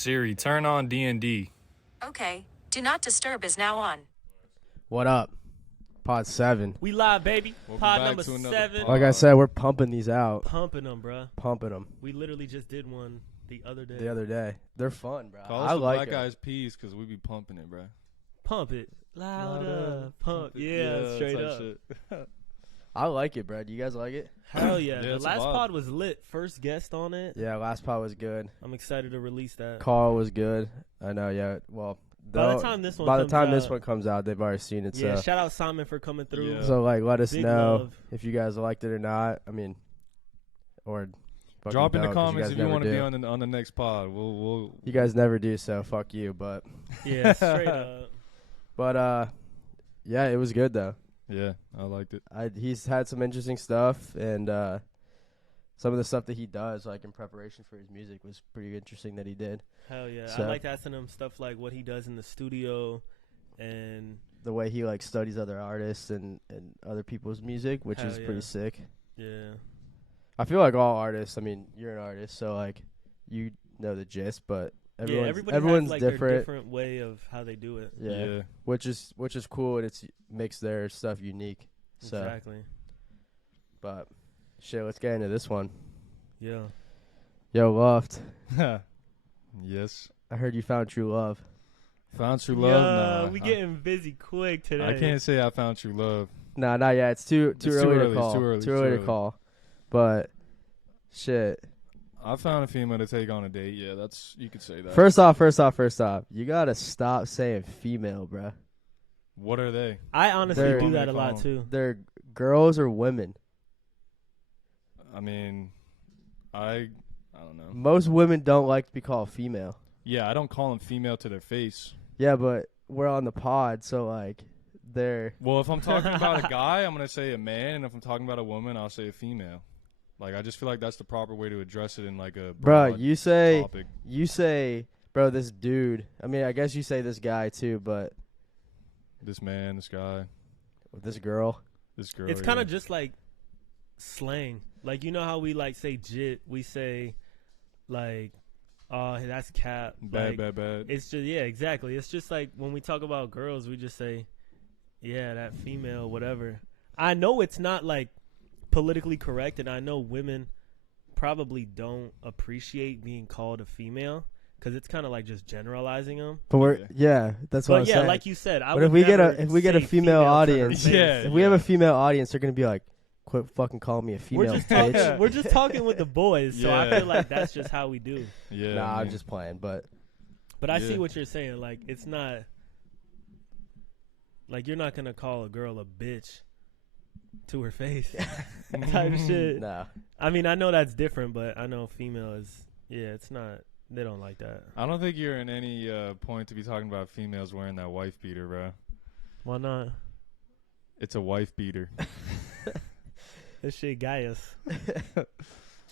Siri, turn on DND. Okay. Do not disturb is now on. What up? Pod 7. We live, baby. Welcome Pod back number to another 7. pod. Like I said, we're pumping these out. Pumping them, bruh. Pumping them We literally just did one the other day. the other day. They're fun, bro. Call I us the like Black it. Eyes Peas because we be pumping it, bro. Pump it. Louder. Louder. Pump. Yeah, straight type up. shit. I like it, bro. Do you guys like it? Hell yeah. Yeah, The it's a last vibe. pod was lit. First guest on it. Yeah, last pod was good. I'm excited to release that. Carl was good. I know, yeah. Well, By the time this one by the comes time out, this one comes out, they've already seen it. yeah, So, shout out Simon for coming through. Yeah. so like, let us Big know love. if you guys liked it or not. I mean, or fucking Drop in the don't, 'cause comments guys if you never want to be do. on the next pod. We'll You guys never do, so fuck you. But Yeah, straight up. yeah, it was good though. yeah, I liked it. He's had some interesting stuff, and some of the stuff that he does, like in preparation for his music, was pretty interesting that he did. Hell yeah. So- I liked asking him stuff like what he does in the studio and The way he like studies other artists and other people's music, which Hell is yeah. pretty sick. yeah. I feel like all artists. I mean, you're an artist, so like you know the gist, but Everybody everyone's has like their different. different way of how they do it. Yeah, which is cool, and it makes their stuff unique. So, Exactly. but shit, let's get into this one. Yeah. Yo, Loft, Yes. I heard you found true love. Found true love. Nah, we getting busy quick today. I can't say I found true love. Nah, not yet. It's too It's too early early, to it's call. too early. to call. But shit. I found a female to take on a date. Yeah, that's you could say that. First off, you gotta stop saying female, bruh. What are they? I honestly They're- do that a Call lot 'em. too. They're girls or women. I mean, I don't know. Most women don't like to be called female. Yeah, I don't call them female to their face. Yeah, but we're on the pod, so like they're Well, if I'm talking about a guy, I'm gonna say a man, and if I'm talking about a woman, I'll say a female. Like, I just feel like that's the proper way to address it in like a bruh, broad you say topic. bro, this dude. I mean, I guess you say this guy too, but This man, this guy, this girl. this girl. It's kind yeah. of just like slang. Like, you know how we like say jit, we say like, oh, that's cap. bad, Like, bad. it's just, yeah, exactly. It's just like when we talk about girls, we just say, yeah, that female, whatever. I know it's not like politically correct, and I know women probably don't appreciate being called a female because it's kind of like just generalizing them. But that's what But I'm yeah, saying. like you said, I But would if we get never a say female to her audience, face. Yeah. if we have a female audience, they're gonna be like, quit fucking calling me a female, We're just bitch. talking. We're just talking with the boys, so I Yeah. feel like that's just how we do. Yeah, Nah, I I'm mean, just playing, but But I see Yeah. what you're saying. Like, it's not like you're not gonna call a girl a bitch to her face type shit. nah. I mean, I know that's different, but I know female is. Yeah, it's not. They don't like that. I don't think you're in any point to be talking about females wearing that wife beater, bro. Why not? It's a wife beater. This shit Gaius.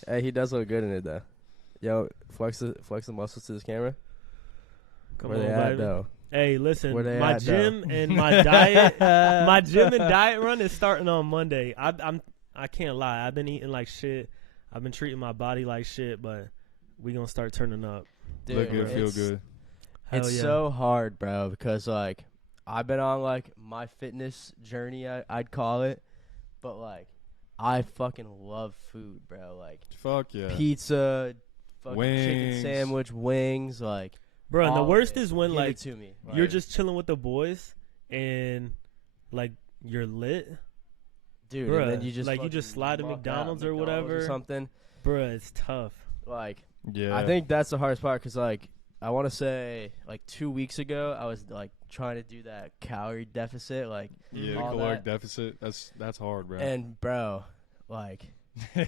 Hey, he does look good in it though. Yo, flex the muscles to this camera. Come Where on, they at baby. though? Hey, listen, Where they my at, gym and my diet, my gym and diet run is starting on Monday. I can't lie. I've been eating like shit. I've been treating my body like shit, but we gonna start turning up. Dude, Look good, feel it's- good. Hell It's yeah. so hard, bro, because like I've been on like my fitness journey, I'd call it, but like I fucking love food, bro. Like Fuck yeah. pizza, fucking Wings. chicken sandwich, wings, like. Bro, and the all of worst it. is when Give like it to me. you're Right. just chilling with the boys and like you're lit, Dude, bruh, and then you just like, you fucking just slide to muck out McDonald's or McDonald's whatever. something. bruh. It's tough. Like Yeah. I think that's the hardest part because like I want to say like 2 weeks ago I was like trying to do that calorie deficit, like Yeah, all caloric that. deficit. That's hard, bro. And bro, like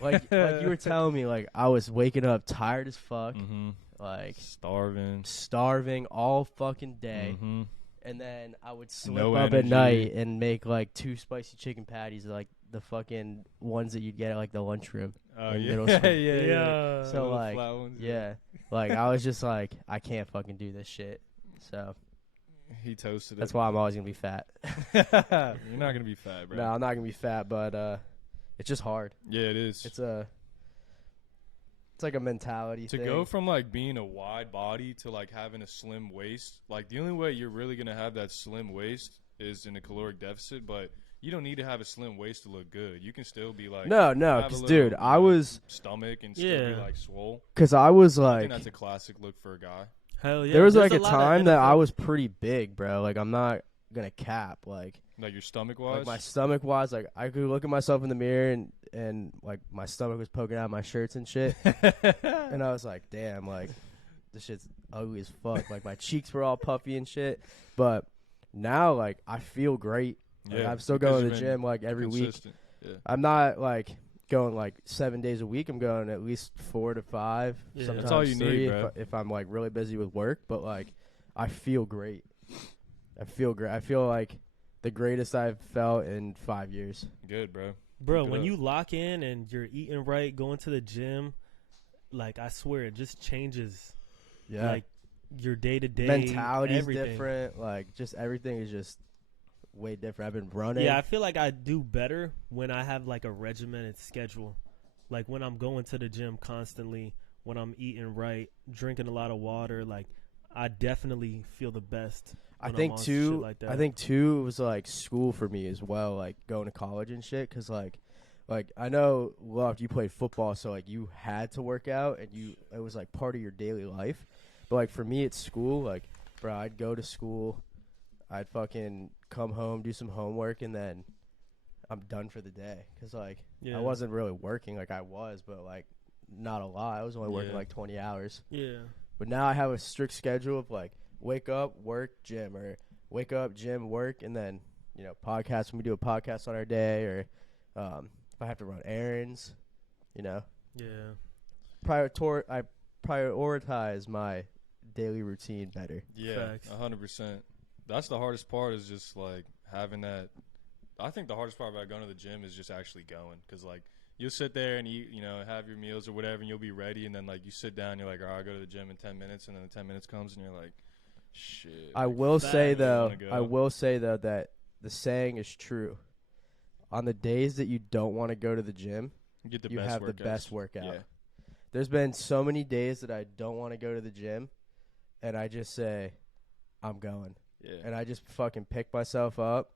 like you were telling me, like I was waking up tired as fuck, Mm-hmm. like Starving. starving all fucking day, Mm-hmm. and then I would slip No up at energy. night and make like 2 spicy chicken patties, like the fucking ones that you'd get at like the lunchroom. Oh In yeah. middle yeah, school. yeah. So, Little like, flat ones, Yeah, like I was just like I can't fucking do this shit. So He toasted it. that's why I'm always gonna be fat. You're not gonna be fat, bro. No, I'm not gonna be fat, but it's just hard. Yeah, it is. It's a It's like a mentality To thing. go from like being a wide body to like having a slim waist, like the only way you're really gonna have that slim waist is in a caloric deficit. But you don't need to have a slim waist to look good. You can still be like no, have a because little, dude, I was stomach and still be Yeah. like swole. because I was I like think that's a classic look for a guy. Hell yeah. there was There's like a lot of time that I NFL was pretty big, bro. Like I'm not gonna cap. Like Like your stomach wise. my stomach wise, like I could look at myself in the mirror and like my stomach was poking out of my shirts and shit, and I was like, damn, like this shit's ugly as fuck. Like my cheeks were all puffy and shit, but now like I feel great. Like, I'm still because going to you've the been gym like every week. consistent. Yeah. I'm not like going like 7 days a week. I'm going at least 4 to 5. Yeah. Sometimes That's all you 3 need, bro. if I'm like really busy with work. But like, I feel great. I feel great. I feel like the greatest I've felt in 5 years. Good, bro. Bro, Keep it when up. you lock in and you're eating right, going to the gym, like I swear it just changes. Yeah, Like your day to day mentality's everything. different. Like just everything is just way different. I've been running. Yeah, I feel like I do better when I have like a regimented schedule. Like when I'm going to the gym constantly, when I'm eating right, drinking a lot of water, like I definitely feel the best. I when think I'm on too. shit like that. I think too it was like school for me as well, like going to college and shit. Cause like I know, Luck, you played football, so like you had to work out, and it was like part of your daily life. But like for me, it's school. Like, bro, I'd go to school, I'd fucking come home, do some homework, and then I'm done for the day. Cause like Yeah. I wasn't really working like I was, but like not a lot. I was only working Yeah. like 20 hours. Yeah. But now I have a strict schedule of like wake up, work, gym, or wake up, gym, work, and then, you know, podcast when we do a podcast on our day, or if I have to run errands, you know. Yeah. I prioritize my daily routine better. Yeah, Facts. 100%. That's the hardest part is just like having that. I think the hardest part about going to the gym is just actually going, because like you'll sit there and eat, you know, have your meals or whatever, and you'll be ready, and then like you sit down, and you're like, all right, I'll go to the gym in 10 minutes, and then the 10 minutes comes, and you're like, shit. I like, will Facts. say I though, wanna go. I will say though that the saying is true. On the days that you don't want to go to the gym, get the you best have the workouts. best workout. Yeah. There's been so many days that I don't want to go to the gym, and I just say, I'm going. Yeah. And I just fucking pick myself up,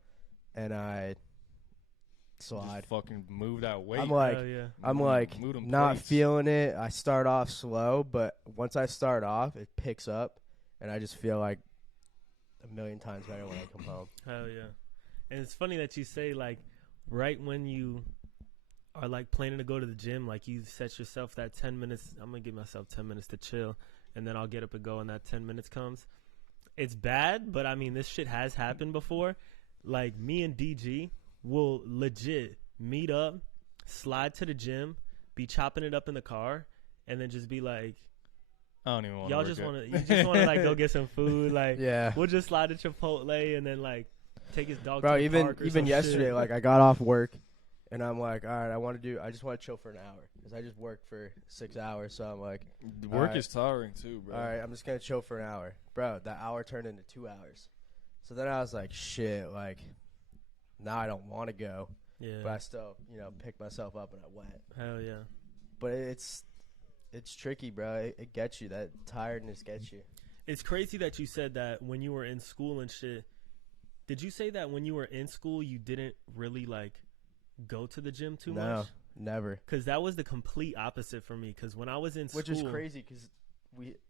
and I slide. Just fucking move that weight. I'm like, Hell yeah. I'm Move- like move them not plates. feeling it. I start off slow, but once I start off, it picks up, and I just feel like a million times better when I come home. Hell yeah. And it's funny that you say, like, right when you are, like, planning to go to the gym, like, you set yourself that 10 minutes. I'm going to give myself 10 minutes to chill, and then I'll get up and go, and that 10 minutes comes. It's bad, but, I mean, this shit has happened before. Like, me and DG will legit meet up, slide to the gym, be chopping it up in the car, and then just be like, I don't even want y'all just want to, you just want to, like, go get some food. Like, Yeah. we'll just slide to Chipotle and then, like, take his dog Bro, to the even park or even some yesterday, shit. like I got off work, and I'm like, all right, I just want to chill for an hour because I just worked for 6 hours. So I'm like, The work Alright. is tiring too, bro. all right, I'm just gonna chill for an hour, bro. That hour turned into 2 hours. So then I was like, shit, like now I don't want to go, Yeah. but I still, you know, picked myself up and I went. Hell yeah. But it's tricky, bro. It gets you. That tiredness gets you. It's crazy that you said that when you were in school and shit. Did you say that when you were in school you didn't really, like, go to the gym too No, much? never. Because that was the complete opposite for me. Because when I was in Which school. is crazy because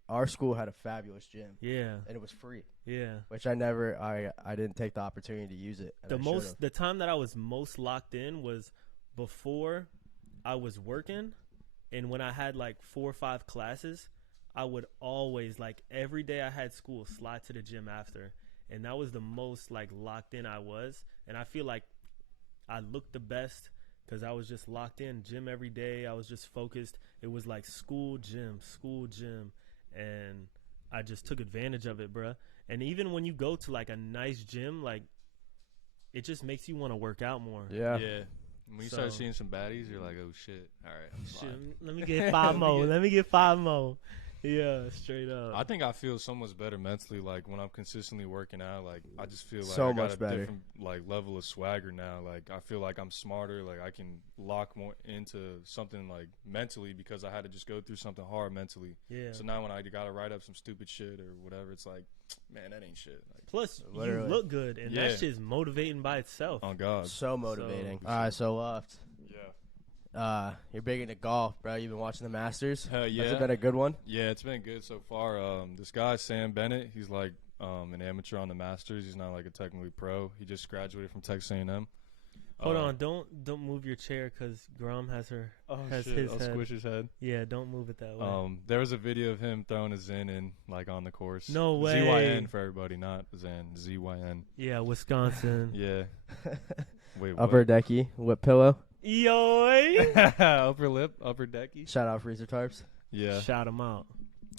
our school had a fabulous gym Yeah. and it was free, Yeah. which I didn't take the opportunity to use it. And I should've. The time that I was most locked in was before I was working, and when I had like 4 or 5 classes, I would always, like, every day I had school, slide to the gym after, and that was the most, like, locked in I was. And I feel like I looked the best because I was just locked in, gym every day. I was just focused. It was like school, gym, and I just took advantage of it, bruh. And even when you go to, like, a nice gym, like, it just makes you want to work out more. Yeah. Yeah. When you start So- seeing some baddies, you're like, oh shit. All right. I'm Shit, sliding. let me get 5 more. Let me get 5 more. Yeah, straight up. I think I feel so much better mentally, like when I'm consistently working out. Like I just feel like So I got much a better. different like level of swagger now. Like I feel like I'm smarter. Like I can lock more into something like mentally because I had to just go through something hard mentally. Yeah. So now when I gotta write up some stupid shit or whatever, it's like, man, that ain't shit. Like, Plus, Literally. you look good, and Yeah. that shit's motivating by itself. on God. So motivating. So- All right, so Loft. Yeah. You're big into golf, bro. You've been watching the Masters. Hell yeah. Has it been a good one? Yeah, it's been good so far. This guy Sam Bennett, he's like an amateur on the Masters. He's not like a technically pro. He just graduated from Texas A&M. Hold on, don't move your chair because Grom has has his I'll head. squish his head. Yeah, don't move it that way. There was a video of him throwing a Zen in like on the course. No way. ZYN for everybody, not Zen. ZYN. Yeah, Wisconsin. Yeah. Wait, what? Upper decky, whip pillow. Yo, upper lip, upper decky. Shout out freezer tarps. Yeah. shout him out.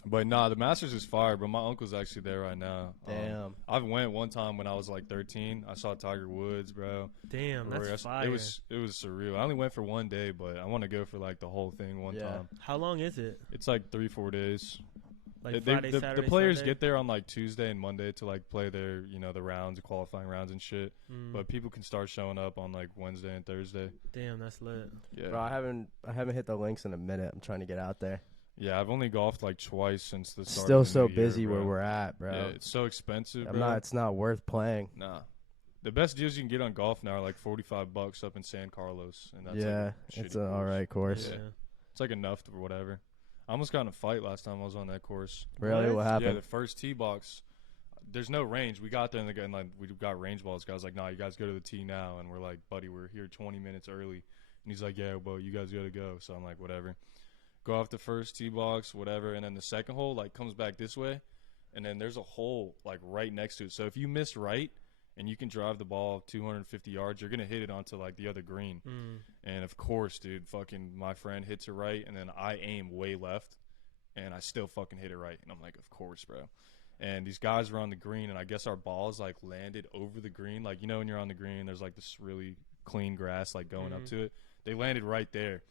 But nah, the Masters is fire. But my uncle's actually there right now. Damn. I went one time when I was like 13. I saw Tiger Woods, bro. Damn, that's It fire. was surreal. I only went for one day, but I want to go for like the whole thing one Yeah. time. How long is it? It's like 3-4 days. Like They- Friday, the Saturday, players Sunday? get there on like Tuesday and Monday to like play their the rounds, qualifying rounds and shit. Mm, But people can start showing up on like Wednesday and Thursday. damn, that's lit. Yeah, Bro, I haven't hit the links in a minute. I'm trying to get out there. yeah. I've only golfed like twice since the start. Still of the so new year, busy where bro. we're at, bro. Yeah, it's so expensive, I'm bro. not. It's not worth playing. Nah. The best deals you can get on golf now are like $45 up in San Carlos, and that's Yeah, like a it's shitty an course. all right course. Yeah. It's like enough for whatever. I almost got in a fight last time I was on that course. Really, what Yeah, happened? the first tee box. There's no range. We got there and like we got range balls. Guys like, nah, you guys go to the tee now. And we're like, buddy, we're here 20 minutes early. And he's like, yeah, well, you guys got to go. So I'm like, whatever. Go off the first tee box, whatever. And then the second hole like comes back this way, and then there's a hole like right next to it. So if you miss right, and you can drive the ball 250 yards, you're gonna hit it onto like the other green. Mm. And of course, dude, fucking my friend hits it right, and then I aim way left, and I still fucking hit it right. And I'm like, of course, bro. And these guys were on the green, and I guess our balls like landed over the green. Like, you know, when you're on the green, there's like this really clean grass like going up to it. They landed right there.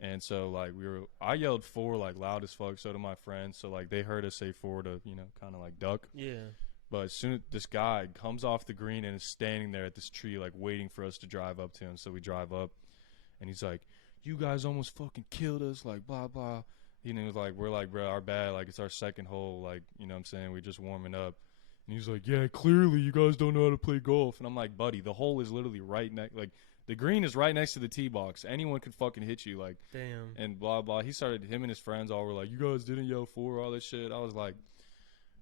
And so like I yelled four like loud as fuck. So did my friends. So like they heard us say four to kind of like duck. Yeah. But as soon as this guy comes off the green and is standing there at this tree, like waiting for us to drive up to him, so we drive up, and he's like, "You guys almost fucking killed us," like blah blah. He was like, "We're like, bro, our bad. Like it's our second hole. Like you know what I'm saying? We're just warming up." And he's like, "Yeah, clearly you guys don't know how to play golf." And I'm like, "Buddy, the hole is literally right next. Like the green is right next to the tee box. Anyone could fucking hit you. Like Damn. and blah blah." Him and his friends all were like, "You guys didn't yell for all this shit." I was like.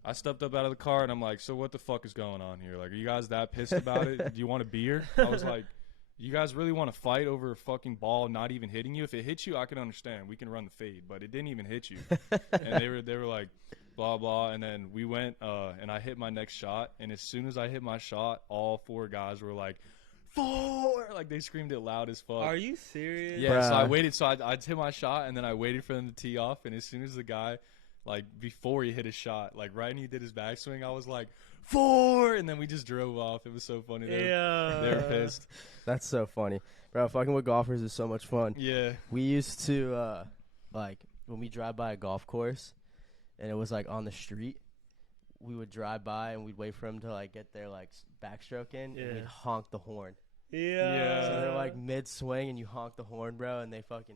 I stepped up out of the car, and I'm like, so what the fuck is going on here? Like, are you guys that pissed about it? Do you want a beer? I was like, you guys really want to fight over a fucking ball not even hitting you? If it hits you, I can understand. We can run the fade, but it didn't even hit you. And they were like, blah, blah. And then we went, and I hit my next shot. And as soon as I hit my shot, all four guys were like, four! Like, they screamed it loud as fuck. Are you serious? Yeah, so I Bruh. waited. So I'd hit my shot, and then I waited for them to tee off. And as soon as the guy, like, before he hit his shot, like, right when he did his backswing, I was like, four! And then we just drove off. It was so funny. They were pissed. That's so funny, bro. Fucking with golfers is so much fun. Yeah. We used to like when we drive by a golf course, and it was like on the street. We would drive by and we'd wait for them to like get their like backstroke in, Yeah. and we'd honk the horn. Yeah. So they're like mid swing, and you honk the horn, bro, and they fucking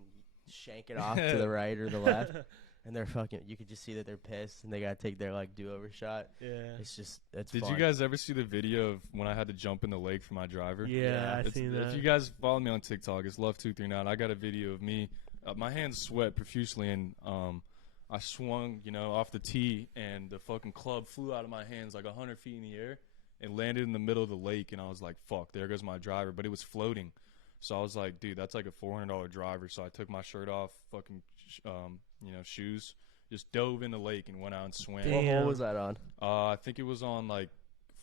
shank it off to the right or the left. And they're fucking. You could just see that they're pissed, and they gotta take their like do-over shot. Yeah. It's Did fun. you guys ever see the video of when I had to jump in the lake for my driver? Yeah, I It's- seen that. If you guys follow me on TikTok, it's Love239. I got a video of me. My hands sweat profusely, and I swung, off the tee, and the fucking club flew out of my hands like 100 feet in the air and landed in the middle of the lake. And I was like, "Fuck, there goes my driver." But it was floating, so I was like, "Dude, that's like a $400 driver." So I took my shirt off, fucking, shoes, just dove in the lake and went out and swam. What hole Damn. was that on? I think it was on like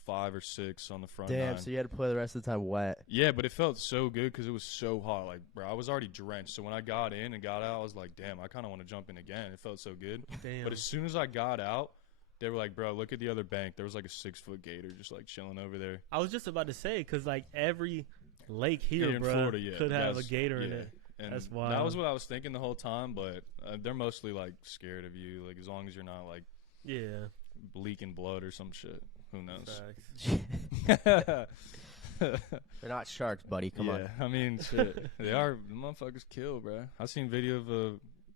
5 or 6 on the front Damn. nine. So you had to play the rest of the time wet. Yeah, but it felt so good because it was so hot. Like, bro, I was already drenched. So when I got in and got out, I was like, damn, I kind of want to jump in again. It felt so good. Damn. But as soon as I got out, they were like, bro, look at the other bank. There was like a 6-foot gator just like chilling over there. I was just about to say, because like every lake here, in bro, Florida, yeah, could have a guys- gator in yeah. it. And That's wild. that was what I was thinking the whole time, but they're mostly like scared of you. Like as long as you're not like Yeah. leaking blood or some shit. Who knows? Facts. They're not sharks, buddy. Come on. I mean, shit. They are. The motherfuckers kill, bro. I seen video of a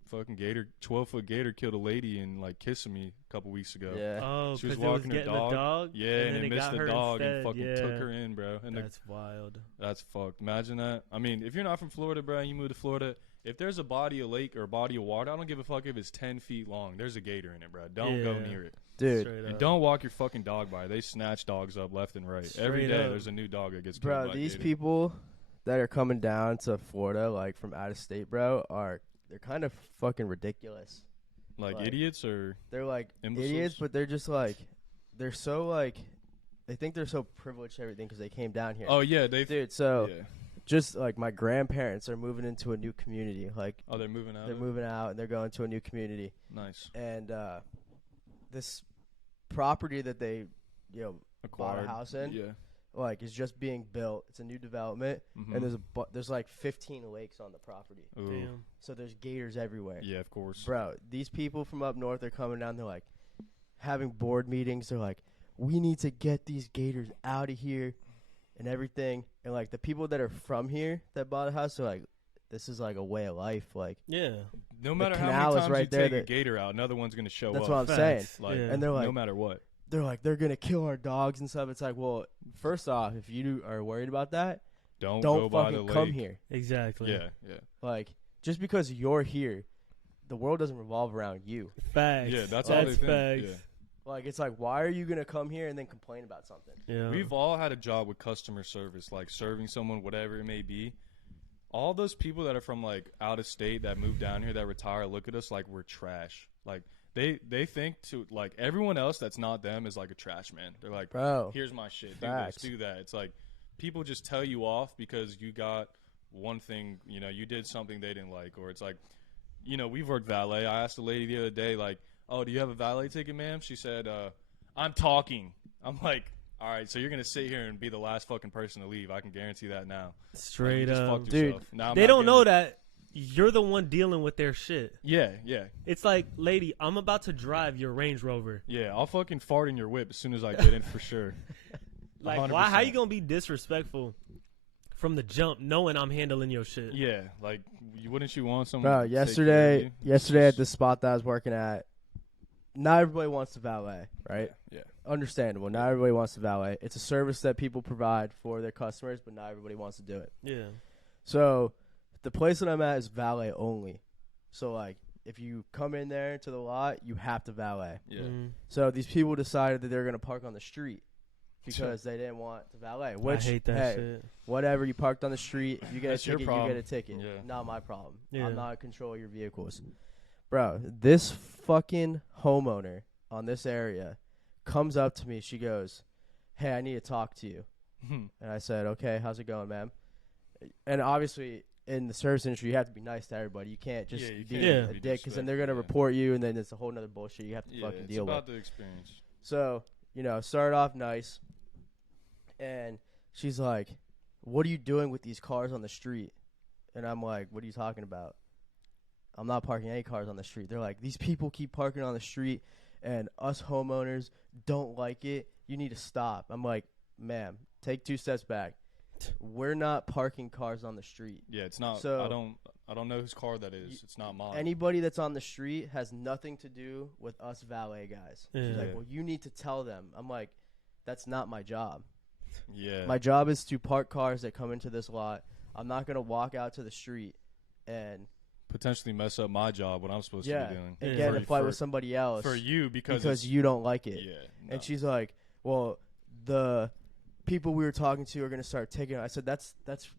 fucking gator, 12-foot gator killed a lady and like kissing me a couple weeks ago. Yeah. Oh, She was because it was walking her getting dog. the dog. Yeah, and and then it missed got the her dog and instead. fucking Yeah. took her in, bro. And That's wild. that's fucked. Imagine that. I mean, if you're not from Florida, bro, and you move to Florida, if there's a body of lake or a body of water, I don't give a fuck if it's 10 feet long. There's a gator in it, bro. Don't go Yeah. near it. Dude, Straight And up. don't walk your fucking dog by it. They snatch dogs up left and right. Every Straight day up. there's a new dog that gets killed bro, by a these gator. people that are coming down to Florida, like from out of state, bro, they're kind of fucking ridiculous. Like like- idiots or They're like Imbeciles? idiots, but they're just like, they're so like, they think they're so privileged and everything because they came down here. oh yeah, they Dude, so yeah. just like my grandparents are moving into a new community. Like Oh, they're moving out. they're of it? moving out and they're going to a new community. Nice. And this property that they, bought Acquired. a house in, Yeah. like is just being built. It's a new development, Mhm. and there's like 15 lakes on the property. Ooh. Damn. So there's gators everywhere. Yeah, of course. Bro, these people from up north are coming down. They're like having board meetings. They're like, we need to get these gators out of here and everything. And like the people that are from here that bought a house are like, this is like a way of life. Like Yeah. No matter how canal many is times right you there take a that- gator out, another one's gonna show that's up. what I'm saying. Facts. Like, yeah. And they're like, no matter what. they're gonna kill our dogs and stuff. It's like, well, first off, if you are worried about that, Don't don't go by the fucking lake. come here. Exactly. Yeah, yeah. Like just because you're here, the world doesn't revolve around you. Facts. Yeah, that's all they think. facts. Yeah. Like it's like, why are you gonna come here and then complain about something? Yeah. We've all had a job with customer service, like serving someone, whatever it may be. All those people that are from like out of state that move down here that retire look at us like we're trash. Like they think to like everyone else that's not them is like a trash man. They're like, Bro, here's my shit. facts. Do this, do that. It's like people just tell you off because you got one thing, you did something they didn't like, or it's like, we've worked valet. I asked a lady the other day, like, oh, do you have a valet ticket, ma'am? She said, I'm talking. I'm like, all right, so you're going to sit here and be the last fucking person to leave. I can guarantee that now. Straight You just up. fucked Dude, yourself. Now I'm They not don't know getting it. that you're the one dealing with their shit. Yeah, yeah. It's like, lady, I'm about to drive your Range Rover. Yeah, I'll fucking fart in your whip as soon as I get in for sure. Like, 100%. why? How you gonna be disrespectful from the jump, knowing I'm handling your shit? Yeah, like, wouldn't you want someone bro, to take care of you? yesterday at the spot that I was working at, not everybody wants to valet, right? Yeah. Understandable. Not everybody wants to valet. It's a service that people provide for their customers, but not everybody wants to do it. Yeah. So the place that I'm at is valet only. So like if you come in there to the lot, you have to valet. Yeah. Mhm. So these people decided that they're going to park on the street because they didn't want to valet. Which, I hate that hey, shit. whatever, you parked on the street. If you get That's a your ticket, you problem. get a ticket. Yeah. Not my problem. Yeah. I'm not in control of your vehicles. Bro, this fucking homeowner on this area comes up to me. She goes, hey, I need to talk to you. And I said, okay, how's it going, ma'am? And obviously, in the service industry, you have to be nice to everybody. You can't just Yeah, you be can't Yeah. a be dick because then they're going to disrespectful, report you, and then it's a whole nother bullshit you have to Yeah, fucking it's deal with. about the experience. So, started off nice. And she's like, what are you doing with these cars on the street? And I'm like, what are you talking about? I'm not parking any cars on the street. They're like, these people keep parking on the street, and us homeowners don't like it. You need to stop. I'm like, ma'am, take 2 steps back. We're not parking cars on the street. Yeah, it's not. So- I don't know whose car that is. It's not mine. Anybody that's on the street has nothing to do with us valet guys. She's Yeah. like, well, you need to tell them. I'm like, that's not my job. Yeah. My job is to park cars that come into this lot. I'm not going to walk out to the street and potentially mess up my job, what I'm supposed to be doing. and Yeah. get in a For- fight for- with somebody else For you, because you don't like it. yeah. no. And she's like, well, the people we were talking to are going to start ticketing. I said, that's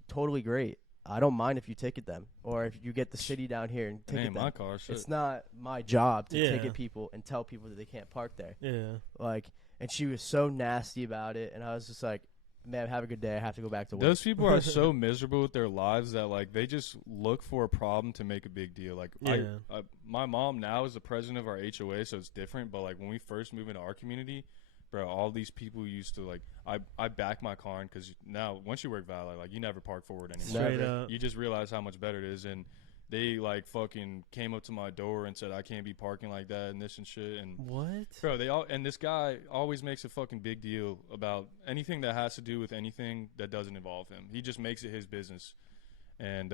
totally great. I don't mind if you ticket them or if you get the city down here and It ticket ain't them. my car. Shit. It's not my job to Yeah. ticket people and tell people that they can't park there. Yeah. Like, and she was so nasty about it, and I was just like, man, have a good day. I have to go back to work. Those people are so miserable with their lives that like they just look for a problem to make a big deal. Like Yeah. my mom now is the president of our HOA, so it's different. But like when we first moved into our community, bro, all these people used to like. I back my car because now once you work valet, like you never park forward anymore. Straight up. You just realize how much better it is, and they like fucking came up to my door and said I can't be parking like that and this and shit. And What? bro, and this guy always makes a fucking big deal about anything that has to do with anything that doesn't involve him. He just makes it his business. And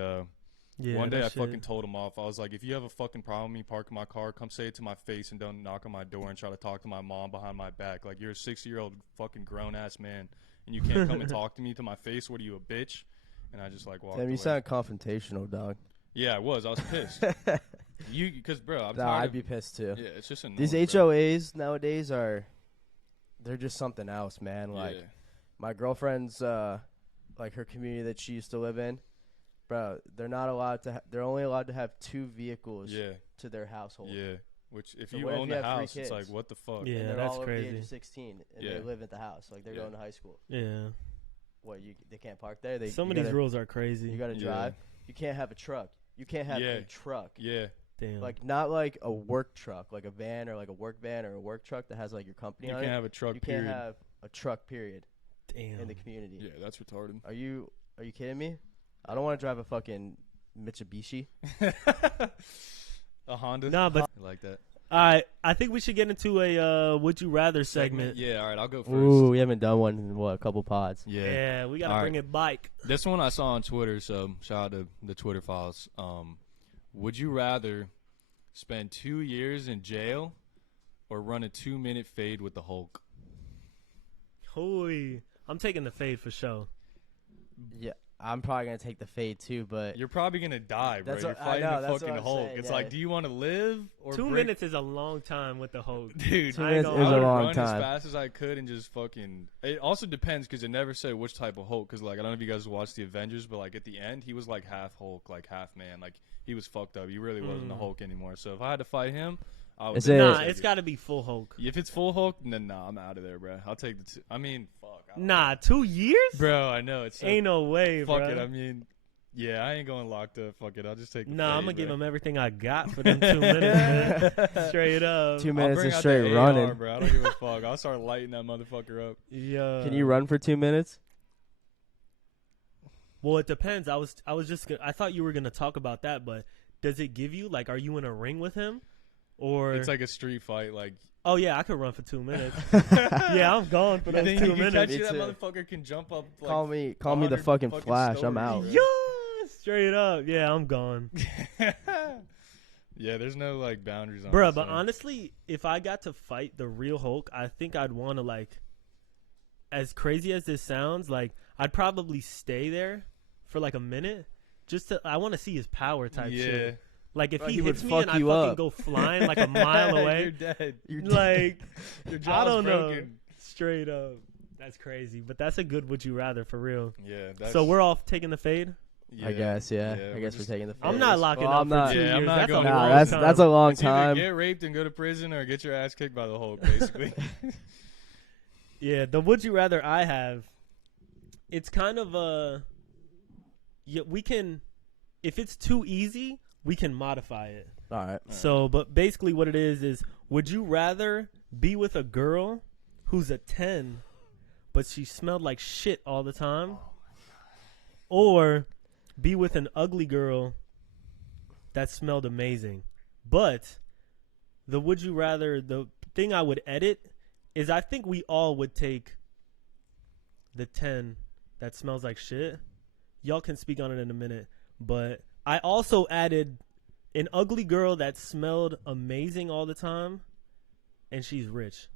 Yeah, one day that I shit. fucking told him off. I was like, if you have a fucking problem with me parking my car, come say it to my face and don't knock on my door and try to talk to my mom behind my back. Like, you're a 60-year-old fucking grown-ass man, and you can't come and talk to me to my face. What are you, a bitch? And I just, like, walked Damn, away. you sound confrontational, dog. Yeah, I was. I was pissed. Because, bro, I'm Nah, tired I'd of, be pissed too. yeah, it's just annoying, These bro. HOAs nowadays they're just something else, man. Like Yeah. my girlfriend's, like her community that she used to live in, bro. They're not allowed to. They're only allowed to have 2 vehicles Yeah, to their household. yeah. Which, if So you what if own you the have 3 house, it's like, kids? what the fuck? Yeah, And they're that's all over the age crazy. of 16, and Yeah. they live at the house. Like they're Yeah. going to high school. Yeah. What they can't park there. Some you of these gotta- rules are crazy. You got to Yeah. drive. You can't have a truck. You can't have Yeah. a truck. Yeah. Damn. Like not like a work truck, like a van or like a work van or a work truck that has like your company You on can't it. have a truck, You can't period. have a truck, period, Damn. in the community. Yeah, that's retarded. Are you kidding me? I don't want to drive a fucking Mitsubishi. A Honda? Nah, but I like that. I think we should get into a would you rather segment. Yeah, all right, I'll go first. Ooh, we haven't done one in a couple pods. Yeah. Yeah, we gotta All bring right. it back. This one I saw on Twitter, so shout out to the Twitter files. Would you rather spend 2 years in jail or run a 2-minute fade with the Hulk? Holy, I'm taking the fade for sure. Yeah, I'm probably gonna take the fade too, but You're probably gonna die, bro. That's You're what- I fighting know, the that's what fucking I'm Hulk. saying, It's yeah. like, do you want to live or 2 break- minutes is a long time with the Hulk. Dude, 2 I ain't minutes gonna is I a would long run as time. fast as I could and just fucking. It also depends because it never said which type of Hulk. Because like I don't know if you guys watched the Avengers, but like at the end he was like half Hulk, like half man. Like he was fucked up. He really wasn't a Hulk anymore. So if I had to fight him, I would. Is definitely it- Nah, take it's it. got to be full Hulk. If it's full Hulk, then nah, I'm out of there, bro. I'll take the. I mean, fuck. I don't Nah, 2 years? know. Bro, I know it's. So, Ain't no way, fuck bro. it. I mean, yeah, I ain't going locked up. Fuck it. I'll just take. The Nah, I'm fade, gonna give bro. him everything I got for them 2 minutes, man. Straight up. 2 I'll minutes bring is out straight the AR, running. bro. I don't give a fuck. I'll start lighting that motherfucker up. Yeah. Can you run for 2 minutes? Well, it depends. I was just I thought you were gonna talk about that, but does it give you like, are you in a ring with him, or It's like a street fight. Like oh yeah, I could run for 2 minutes. Yeah, I'm gone for you those think 2 you can minutes. catch Me you? That too. motherfucker can jump up. Like, Call me the 100 fucking fucking Flash. I'm stories, out. bro. Yeah, straight up. Yeah, I'm gone, Yeah, there's no like boundaries on bruh. it, But so. honestly, if I got to fight the real Hulk, I think I'd want to like, as crazy as this sounds, like I'd probably stay there for like a minute. Just to, I want to see his power type yeah. shit. Like if Bro, he he would hits me fuck and I you fucking up. go flying like a mile away, You're dead. like Your I jaw's don't know, broken. straight up. That's crazy, but that's a good would you rather for real. Yeah. That's, So we're all taking the fade. yeah, I guess, yeah. I we're guess we're just- taking the fade. I'm not locking Well, up I'm for not. 2 Yeah, I'm years. not That's going a to long Nah, time. that's a long It's either time. get raped and go to prison or get your ass kicked by the Hulk, basically. Yeah, the would you rather I have, it's kind of yeah, we can, if it's too easy, we can modify it. All right. So, but basically what it is would you rather be with a girl who's a 10, but she smelled like shit all the time? Or be with an ugly girl that smelled amazing? But the would you rather, the thing I would edit is I think we all would take the 10 that smells like shit. Y'all can speak on it in a minute. But I also added an ugly girl that smelled amazing all the time, and she's rich.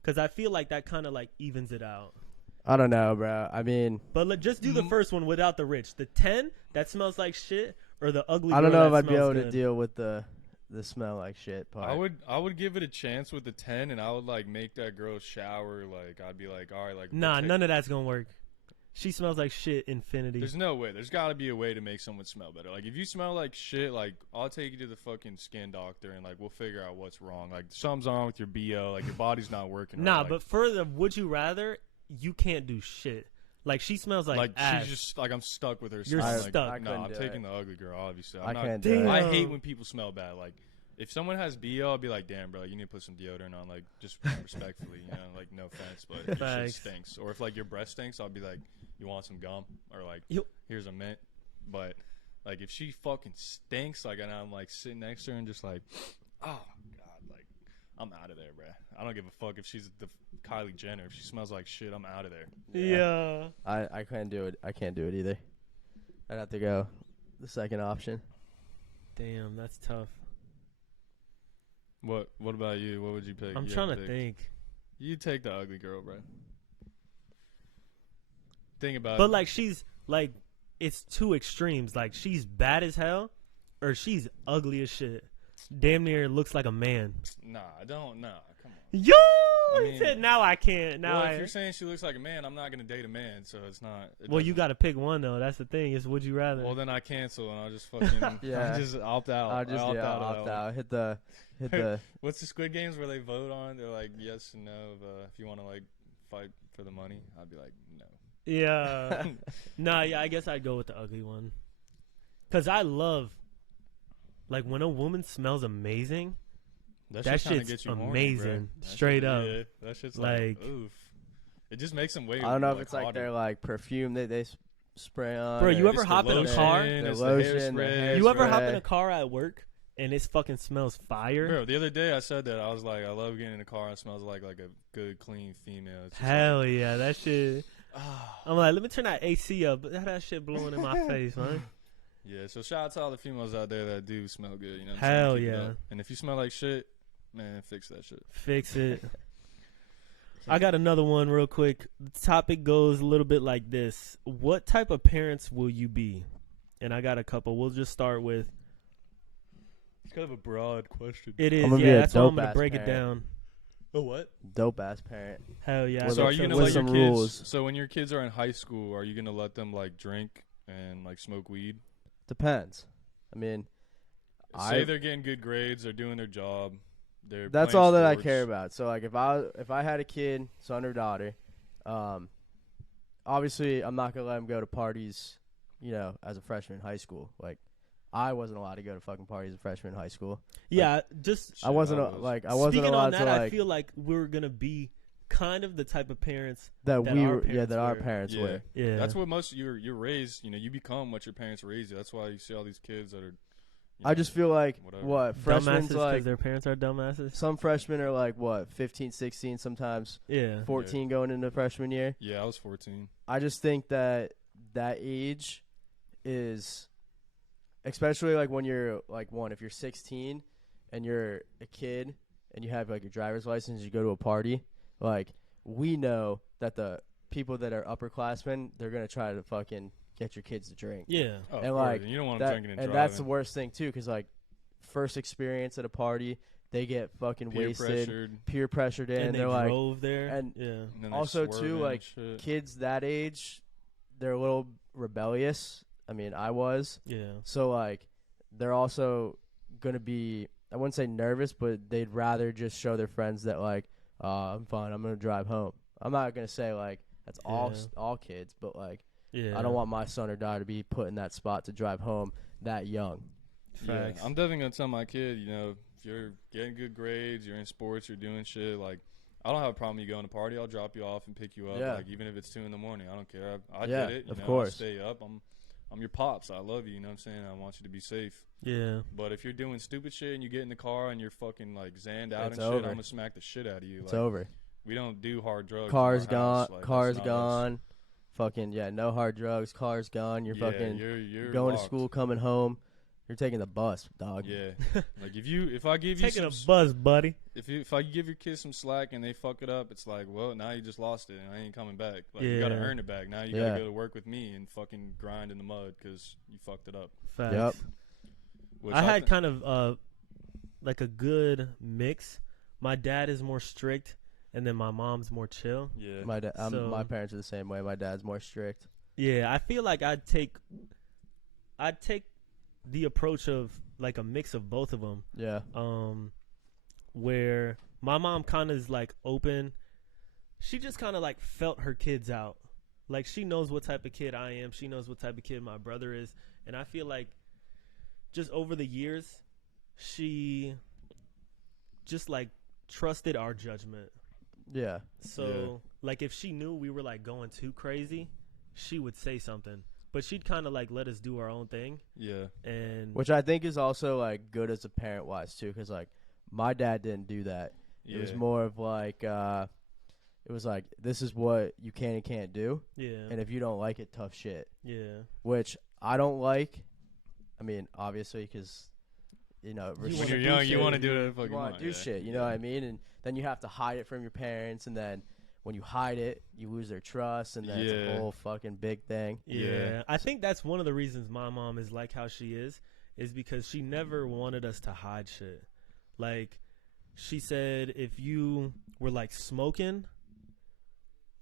Because I feel like that kind of like evens it out. I don't know, bro. I mean, But just do the first one without the rich. The 10 that smells like shit, or the ugly girl I don't know if that I'd be smells able to good? deal with the smell like shit part. I would give it a chance with the 10, and I would like make that girl shower. Like I'd be like, all right, like Nah, none of that's going to work. She smells like shit infinity. There's no way. There's got to be a way to make someone smell better. Like if you smell like shit, like I'll take you to the fucking skin doctor and like we'll figure out what's wrong. Like something's wrong with your BO. Like your body's not working. Nah, right. Like, but for the would you rather, you can't do shit. Like she smells like ass. she's just like I'm stuck with her. You're smell. stuck. Like, I no, couldn't I'm do taking it. the ugly girl. Obviously, I I'm not, can't do it. I Damn. hate when people smell bad. Like if someone has BO, I'll be like, damn, bro, you need to put some deodorant on, like, just respectfully, you know, like, no offense, but your shit Facts. stinks. Or if, like, your breath stinks, I'll be like, you want some gum? Or, like, here's a mint. But, like, if she fucking stinks, like, and I'm, like, sitting next to her and just, like, oh, God, like, I'm out of there, bro. I don't give a fuck if she's the Kylie Jenner. If she smells like shit, I'm out of there. Yeah. I can't do it. I can't do it either. I'd have to go the second option. Damn, that's tough. What about you? What would you pick? I'm You trying have to pick. think. You take the ugly girl, bro. Think about But it. like she's like it's two extremes. Like she's bad as hell or she's ugly as shit. Damn near looks like a man. Nah, come on. Yo, I he mean, said now I can't. Now Well, I if you're saying she looks like a man, I'm not gonna date a man, so it's not. Well, you got to pick one though. That's the thing. Is would you rather? Well, then I cancel and I'll just fucking Yeah. I'll just opt out. I'll just opt out. of opt that one. out. Hit the. What's the Squid Games where they vote on? They're like yes and no. If you want to like fight for the money, I'd be like no. Yeah. Nah, yeah, I guess I'd go with the ugly one. Cause I love, like, when a woman smells amazing. That shit kinda shit's gets you horny, amazing. bro. Straight shit, up. Yeah, that shit's like oof. It just makes them way. I don't know if like, it's like hotter. their like perfume that they spray on. Bro, or you ever It's the hop in a lotion, car? The it's lotion, the the hairspray. You ever hop Hairspray. in a car at work and it fucking smells fire? Bro, the other day I said that I was like, I love getting in a car. It smells like a good, clean female. It's just Hell like, yeah, that shit. I'm like, let me turn that AC up. That shit blowing in my face, man. yeah. So shout out to all the females out there that do smell good. You know, what I'm Hell saying? Keep it yeah. up. And if you smell like shit, man, fix that shit. Fix it. I got another one real quick. The topic goes a little bit like this. What type of parents will you be? And I got a couple. We'll just start with. It's kind of a broad question. It is, I'm gonna be yeah, a that's why I'm going to dope-ass break it parent. down. Oh, what? Dope ass parent. Hell yeah. With So a- are you gonna with let your some kids? rules. So when your kids are in high school, are you gonna let them like drink and like smoke weed? Depends. I mean, Say they're getting good grades, they're doing their job. That's playing all that I sports. care about. So like if I had a kid, son or daughter, obviously I'm not gonna let him go to parties, you know, as a freshman in high school. Like I wasn't allowed to go to fucking parties as a freshman in high school. Yeah, just Shit, I wasn't was. like I wasn't speaking allowed on that, to like I feel like we're going to be kind of the type of parents. that that we our were parents that our were. parents Yeah. were. Yeah. That's what most you're raised. You know, you become what your parents raised you. That's why you see all these kids that are. I just feel like whatever. what freshmen dumbasses like because their parents are dumbasses. some freshmen are like what 15, 16, sometimes Yeah. 14 going into freshman year. Yeah, I was 14. I just think that age is, especially like when you're like if you're 16 and you're a kid and you have like your driver's license, you go to a party. Like we know that the people that are upperclassmen, they're gonna try to fucking get your kids to drink. Yeah. Oh, And, of course. like, And you don't want That, them drinking and and driving. that's the worst thing too, because like first experience at a party, they get fucking Peer wasted, pressured. peer pressured in. And they they're like drove there. and- yeah. And then they also swerving too and like shit. kids that age, they're a little rebellious. I mean, I was. Yeah. So, like, they're also going to be, I wouldn't say nervous, but they'd rather just show their friends that, like, I'm fine, I'm going to drive home. I'm not going to say, like, that's all kids, but, like, Yeah. I don't want my son or daughter to be put in that spot to drive home that young. Yeah, Facts. I'm definitely gonna tell my kid, you know, if you're getting good grades, you're in sports, you're doing shit, like, I don't have a problem you going to party. I'll drop you off and pick you up, Yeah. like, even if it's 2 a.m. I don't care. I Yeah, did it. You of know, course. I stay up. I'm your pops. I love you. You know what I'm saying? I want you to be safe. Yeah. But if you're doing stupid shit and you get in the car and you're fucking like zanned out It's and over. shit, I'm gonna smack the shit out of you. It's like, over. We don't do hard drugs. in Cars our gone. house. Like, that's Cars not us. gone. Fucking, yeah, no hard drugs. Cars gone. You're Yeah, fucking you're going locked. to school, coming home. You're taking the bus, dog. Yeah, like if I give you Taking some, a buzz, buddy. if I give your kids some slack and they fuck it up, it's like, well, now you just lost it and I ain't coming back. Like you gotta Yeah. earn it back. Now you Yeah. gotta go to work with me and fucking grind in the mud because you fucked it up. Facts. Yep. Which I had thi- kind of like a good mix. My dad is more strict, and then my mom's more chill. yeah. So- My parents are the same way. My dad's more strict. Yeah, I feel like I'd take the approach of like a mix of both of them. Yeah. Where my mom kind of is like open. She just kind of like felt her kids out. Like she knows what type of kid I am. She knows what type of kid my brother is. And I feel like just over the years, she just like trusted our judgment. Yeah. So like if she knew we were like going too crazy, she would say something. But she'd kind of like let us do our own thing. Yeah. And Which I think is also like good as a parent wise too, because like my dad didn't do that. Yeah. It was more of like it was like, this is what you can and can't do, yeah, and if you don't like it, tough shit. yeah, Which I don't like. I mean, obviously, because when wanna you're do young, you shit. want to do it. you want to do shit. You know what I mean? And then you have to hide it from your parents, and then when you hide it, you lose their trust, and then it's a whole fucking big thing. yeah. I think that's one of the reasons my mom is like how she is because she never wanted us to hide shit. Like, she said if you were like smoking,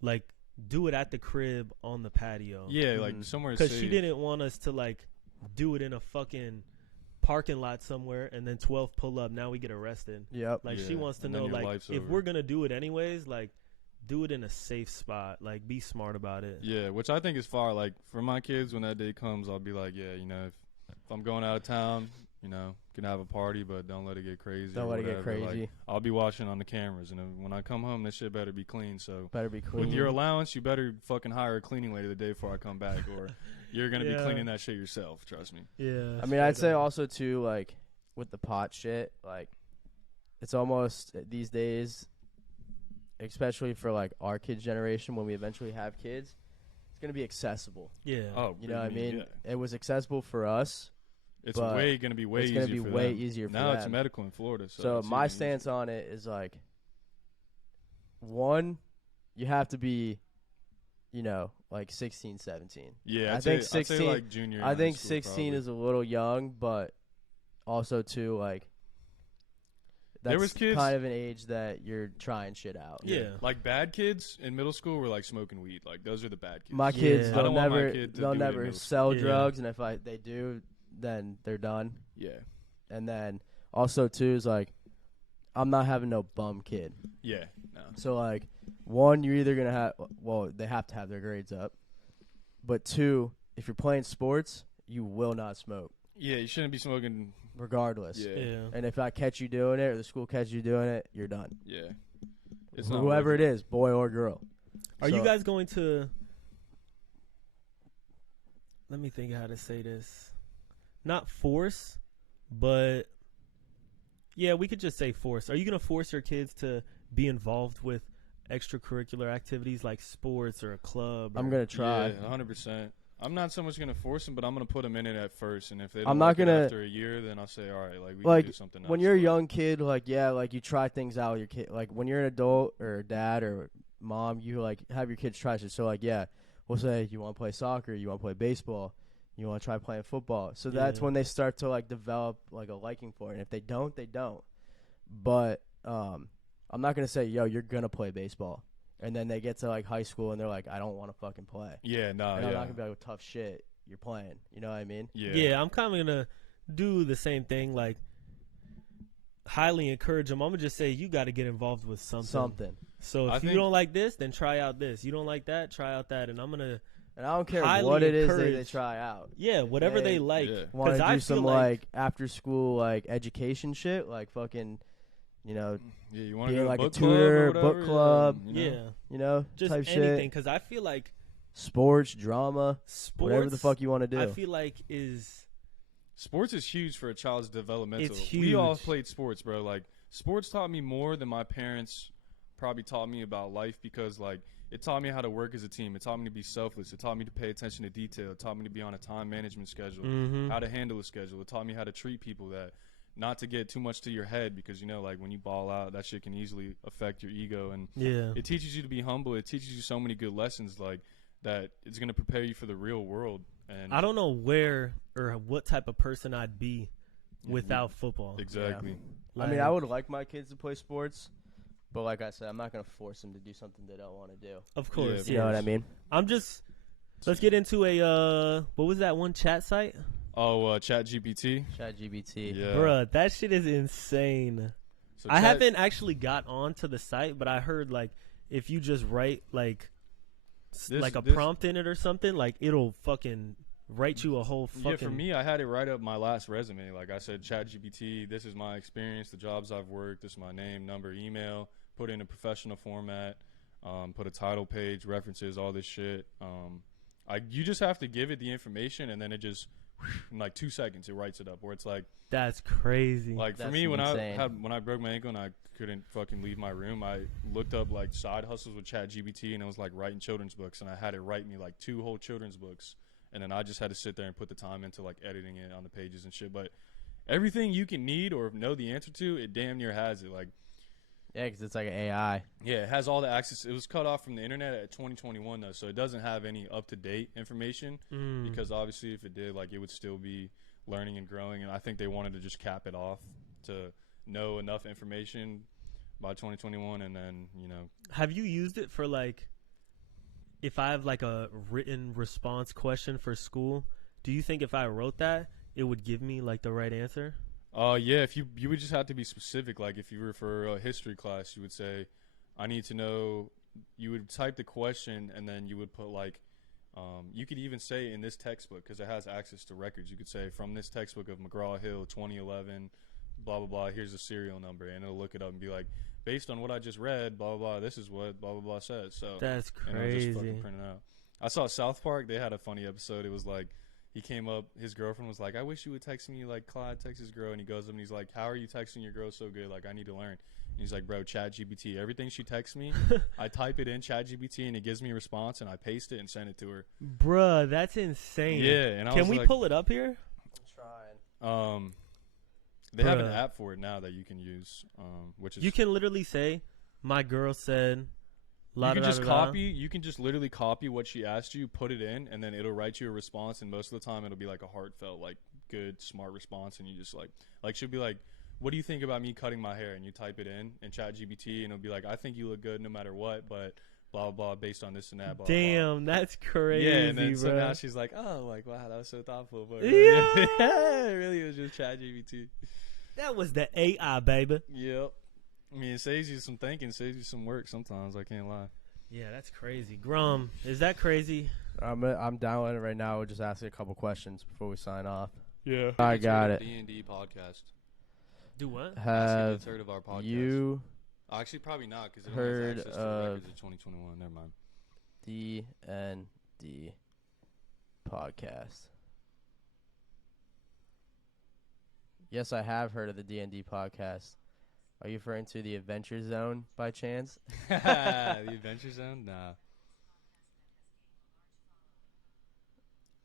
like do it at the crib on the patio. Yeah, like somewhere Because safe. she didn't want us to like do it in a fucking parking lot somewhere and then 12 pull up. Now we get arrested. Yep. Like Yeah, she wants to and then know your like life's if over. we're gonna do it anyways, like do it in a safe spot. Like be smart about it. Yeah, which I think is far. Like for my kids, when that day comes, I'll be like, yeah, if I'm going out of town, can have a party, but don't let it get crazy. Don't or let it get whatever. crazy. Like, I'll be watching on the cameras, and when I come home, this shit better be clean. So Better be clean. with your allowance, you better fucking hire a cleaning lady the day before I come back, or you're gonna be cleaning that shit yourself. Trust me. Yeah. I mean, I'd say also too, like with the pot shit, like it's almost these days, especially for like our kids' generation, when we eventually have kids, it's gonna be accessible. Yeah. Oh, You know what I mean? Yeah. It was accessible for us. It's But gonna be way it's easier. gonna be for way them. easier for now. them. It's medical in Florida, So it's my even stance easier. on it is like, one, you have to be, like 16, 17. Yeah, I I'd think say, 16 like junior. in I high think school, 16 probably. is a little young, but also too like that's There was kids- kind of an age that you're trying shit out. Yeah. Like bad kids in middle school were like smoking weed. Like those are the bad kids. My kids, Yeah. I they'll don't want my never, kid to they'll do it in never middle sell school. Yeah. drugs, and if they do, then they're done. Yeah. And then also too is like, I'm not having no bum kid. Yeah. No. So like, one, you're either gonna have, they have to have their grades up, but two, if you're playing sports, you will not smoke, Yeah, you shouldn't be smoking. regardless. Yeah. Yeah. And if I catch you doing it, or the school catches you doing it, you're done. Yeah. It's not Whoever worth it is, boy or girl. Are you So- guys going to? Let me think how to say this. Not force, but yeah, we could just say force. Are you going to force your kids to be involved with extracurricular activities like sports or a club? I'm or- gonna try. Yeah, 100%. I'm not so much gonna force them, but I'm gonna put them in it at first, and if they don't I'm not like it gonna- after a year, then I'll say, all right, like we Like, can do something else. When you're a But- young kid, like like you try things out with your kid. Like when you're an adult or dad or mom, you like have your kids try shit. So like we'll say you want to play soccer, you want to play baseball, you want to try playing football. So that's Yeah. when they start to like develop like a liking for it. And if they don't, they don't. But I'm not gonna say, yo, you're gonna play baseball, and then they get to like high school and they're like, I don't want to fucking play. Yeah, no, And I'm yeah, not gonna be like, tough shit, you're playing. You know what I mean? yeah, Yeah, I'm kind of gonna do the same thing. Like, highly encourage them. I'm gonna just say you got to get involved with something. So I if you think- don't like this, then try out this. You don't like that, try out that. And I'm gonna, And I don't care Highly what it is they encourage- try out. yeah, whatever Yeah, they like. yeah. Want 'Cause to I do some feel like after school like education shit, like fucking, Yeah, you want to being go like a book club or tutor, whatever, book club, Yeah, just type anything. shit, Because I feel like sports, drama, sports, whatever the fuck you want to do. I feel like is Sports is huge for a child's developmental. It's We all huge. played sports, bro. Like sports taught me more than my parents probably taught me about life, because like it taught me how to work as a team. It taught me to be selfless. It taught me to pay attention to detail. It taught me to be on a time management schedule, how to handle a schedule. It taught me how to treat people, that not to get too much to your head, because like when you ball out, that shit can easily affect your ego. And yeah. it teaches you to be humble. It teaches you so many good lessons, like that it's going to prepare you for the real world. And I don't know where or what type of person I'd be without football. exactly. I mean, I would like my kids to play sports, but like I said, I'm not gonna force them to do something they don't want to do. Of course, You know what I yes. mean? I'm just. Let's get into a what was that one chat site? Oh, Chat GPT. Chat GPT. Yeah, Bruh, that shit is insane. So I Chat- haven't actually got onto the site, but I heard like if you just write like This- like a this- prompt in it or something, like it'll fucking write you a whole fucking. Yeah, for me, I had it right up my last resume. Like I said, Chat GPT, this is my experience, the jobs I've worked, this is my name, number, email, put in a professional format, put a title page, references, all this shit. You just have to give it the information, and then it just, in like 2 seconds, it writes it up. Where it's like, That's crazy. like for That's me, when insane. I broke my ankle and I couldn't fucking leave my room, I looked up like side hustles with Chat GPT, and it was like writing children's books, and I had it write me like 2 whole children's books. And then I just had to sit there and put the time into like editing it on the pages and shit. But everything you can need or know the answer to, it damn near has it. Like, Yeah, because it's like an AI. yeah, it has all the access. It was cut off from the internet at 2021 though, so it doesn't have any up to date information. Because obviously, if it did, like, it would still be learning and growing. And I think they wanted to just cap it off to know enough information by 2021, and then Have you used it for like, if I have like a written response question for school, do you think if I wrote that, it would give me like the right answer? Yeah, if you would just have to be specific. Like if you were for a history class, you would say, I need to know. You would type the question, and then you would put like, you could even say in this textbook, because it has access to records. You could say from this textbook of McGraw-Hill 2011, blah blah blah. Here's the serial number, and it'll look it up and be like, based on what I just read, blah blah blah. This is what blah blah blah says. So That's and it'll just crazy. fucking print it out. I saw South Park. They had a funny episode. It was like, he came up, his girlfriend was like, I wish you would text me like Clyde texts his girl. And he goes up and he's like, how are you texting your girl so good? Like, I need to learn. And he's like, bro, Chat GPT. Everything she texts me, I type it in Chat GPT and it gives me a response, and I paste it and send it to her. Bruh, that's insane. Yeah, and I Can was we like, pull it up here? I'm trying. they have an Bruh. app for it now that you can use, which is You can literally say, my girl said, la you can da just da da. copy. You can just literally copy what she asked you, put it in, and then it'll write you a response. And most of the time, it'll be like a heartfelt, like good, smart response. And you just like she'll be like, "What do you think about me cutting my hair?" And you type it in Chat GPT, and it'll be like, "I think you look good no matter what, but blah blah blah based on this and that." Blah, Damn, blah. that's crazy, Yeah, and then so bro. now she's like, "Oh, like wow, that was so thoughtful." But Yeah. it really was just Chat GPT. That was the AI, baby. Yep. I mean, it saves you some thinking, saves you some work sometimes. I can't lie. Yeah, that's crazy. Grum, is that crazy? I'm downloading it right now. We'll just ask you a couple questions before we sign off. Yeah. I got it. DND podcast. Do what? Have heard of our podcast? you Actually, probably not, because it heard only has access to of records of 2021. Never mind. DND podcast? Yes, I have heard of the DND podcast. Are you referring to the Adventure Zone by chance? The Adventure Zone? Nah.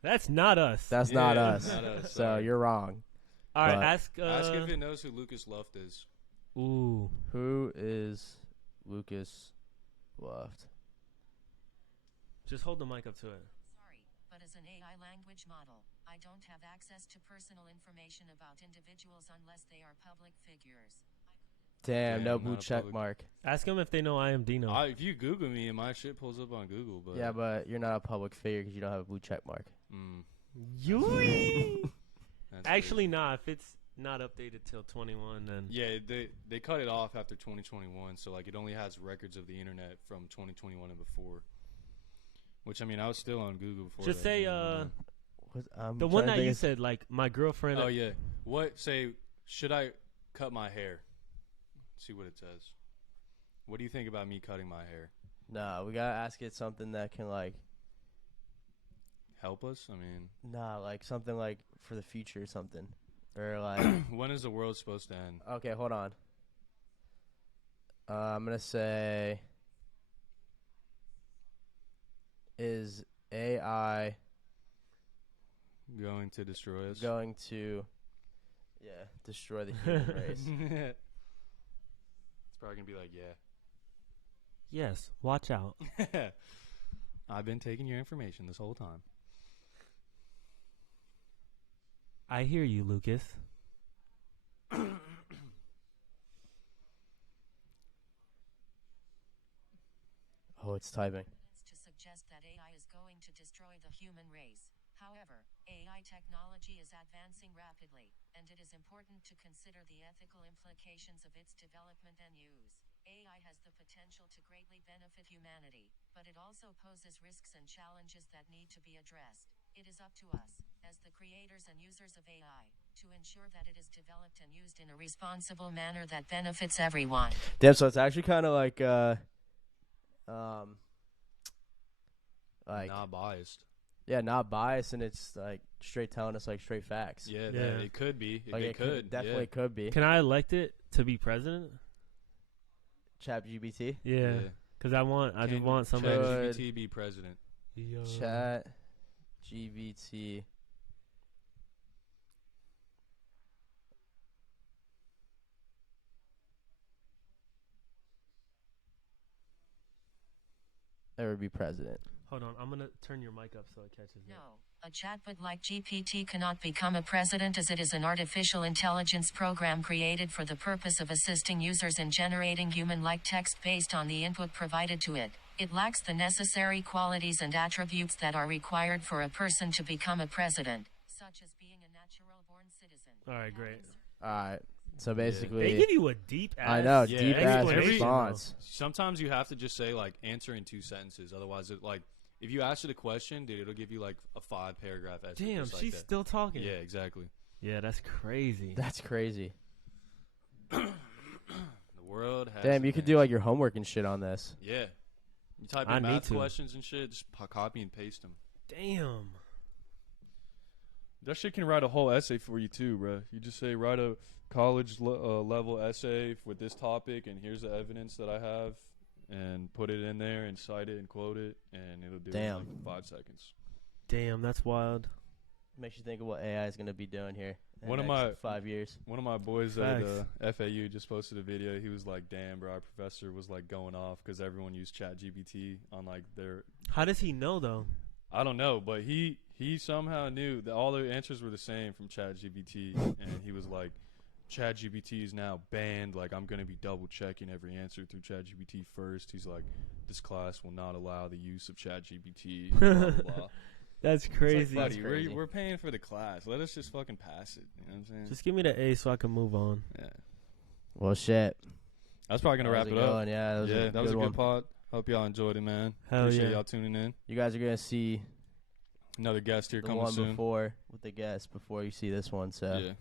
That's not us. That's Yeah, not us. not us, So sorry. you're wrong. All right, but- ask. Ask if it knows who Lucas Luft is. Ooh. Who is Lucas Luft? Just hold the mic up to it. Sorry, but as an AI language model, I don't have access to personal information about individuals unless they are public figures. Damn, no Damn, blue not a check public- mark. Ask them if they know I am Dino. If you Google me and my shit pulls up on Google, but Yeah, but you're not a public figure because you don't have a blue check mark. You. that's Actually, crazy. nah. If it's not updated till 21, then Yeah, they cut it off after 2021, so like it only has records of the internet from 2021 and before. Which I mean, I was still on Google before. just that, say you know. the one that you said, like my girlfriend. Oh yeah. What say? Should I cut my hair? See what it says. What do you think about me cutting my hair? Nah, we gotta ask it something that can like, Help us? I mean, like something like for the future or something, or like. when is the world supposed to end? Okay, hold on. I'm gonna say, is AI Going to destroy us? going to, destroy the human race? It's probably gonna be like, yeah. Yes. Watch out. I've been taking your information this whole time. I hear you, Lucas. Oh, it's typing. To suggest that AI is going to destroy the human race. However, AI technology is advancing rapidly, and it is important to consider the ethical implications of its development and use. AI has the potential to greatly benefit humanity, but it also poses risks and challenges that need to be addressed. It is up to us, as the creators and users of AI, to ensure that it is developed and used in a responsible manner that benefits everyone. Damn, so it's actually kind of like Not biased. yeah, not biased, and it's like straight telling us like straight facts. Yeah, Yeah. it could be. Like It could. definitely Yeah. could be. Can I elect it to be president? Chat GPT. Yeah, because I just want Chat somebody. GPT be president. Chat GPT. Ever be president? Hold on, I'm gonna turn your mic up so it catches it. No, a chatbot like GPT cannot become a president as it is an artificial intelligence program created for the purpose of assisting users in generating human-like text based on the input provided to it. It lacks the necessary qualities and attributes that are required for a person to become a president, such as being a natural-born citizen. All right, great. All right. So They basically, give you a deep ass. I know Yeah, deep ass explanation, response. Sometimes you have to just say like answer in 2 sentences. Otherwise, it like if you ask it a question, dude, it'll give you like a 5-paragraph essay. Damn, just like she's that. still talking. Yeah, exactly. Yeah, that's crazy. That's crazy. The world has. Damn, you could do like your homework and shit on this. Yeah. You type I in need math to. questions and shit, just copy and paste them. Damn. That shit can write a whole essay for you too, bro. You just say write a college level essay with this topic, and here's the evidence that I have, and put it in there and cite it and quote it, and it'll do it in like 5 seconds. Damn, that's wild. Makes you think of what AI is gonna be doing here. in One the of next my- 5 years. One of my boys Facts. at FAU just posted a video. He was like, "Damn, bro, our professor was like going off because everyone used Chat GPT on like their." How does he know though? I don't know, but he somehow knew that all the answers were the same from Chat GPT, and he was like, "Chat GPT is now banned. Like, I'm gonna be double checking every answer through Chat GPT first." He's like, "This class will not allow the use of Chat GPT." Blah, blah, blah. That's It's crazy. like, buddy, crazy. we're paying for the class. Let us just fucking pass it. You know what I'm saying? Just give me the A so I can move on. Yeah. Well, shit. That's probably gonna That wrap was it a good up. one. Yeah, that was a That was a one. good pod. Hope y'all enjoyed it, man. Hell Appreciate yeah. y'all tuning in. You guys are gonna see Another guest here the coming one soon. before with the guest before you see this one. So Yeah.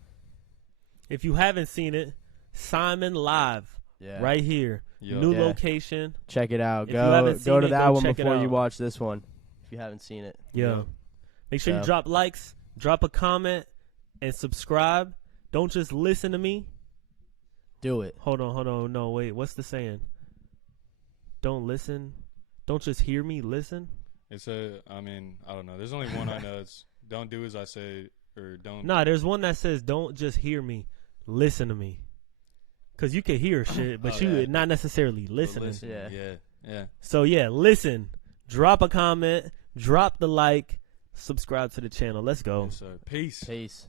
If you haven't seen it, Simon Live yeah, right here. Yo. New Yeah. location. Check it out. If you Go haven't seen to it, that go one check it before you out. watch this one. If you haven't seen it. Yeah. Make sure you So- drop likes, drop a comment, and subscribe. Don't just listen to me. Do it. Hold on. No, wait. What's the saying? Don't listen. Don't just hear me. Listen. It's I don't know. There's only one I know. It's don't do as I say or don't. Nah, there's one that says don't just hear me. Listen to me. Because you can hear shit, but Oh, you yeah. not necessarily But listening. listen. Yeah. Yeah. So, yeah, listen. Drop a comment. Drop the like. Subscribe to the channel. Let's go. Yes, sir. Peace. Peace.